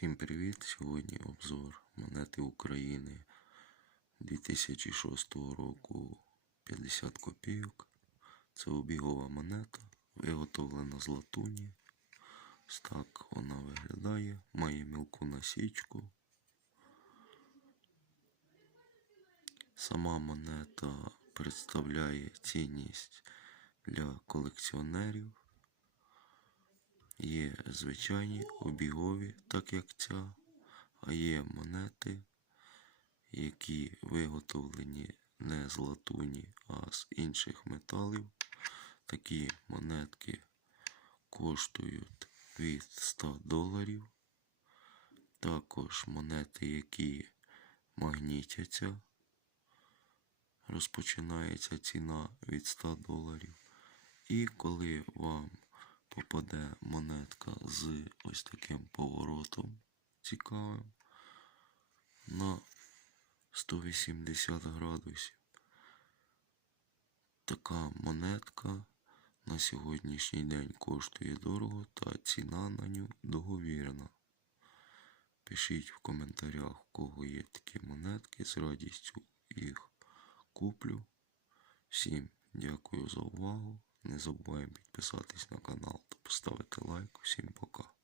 Всім привіт! Сьогодні обзор монети України 2006 року 50 копійок. Це обігова монета, виготовлена з латуні. Ось так вона виглядає, має мілку насічку. Сама монета представляє цінність для колекціонерів. Є звичайні обігові, так як ця, а є монети, які виготовлені не з латуні, а з інших металів. Такі монетки коштують від 100 доларів. Також монети, які магнітяться, розпочинається ціна від 100 доларів. І коли вам попаде монетка з ось таким поворотом цікавим на 180 градусів. Така монетка на сьогоднішній день коштує дорого та ціна на ню договірна. Пишіть в коментарях, в кого є такі монетки, з радістю їх куплю. Всім дякую за увагу. Не забуваємо підписатись на канал та поставити лайк. Всім пока.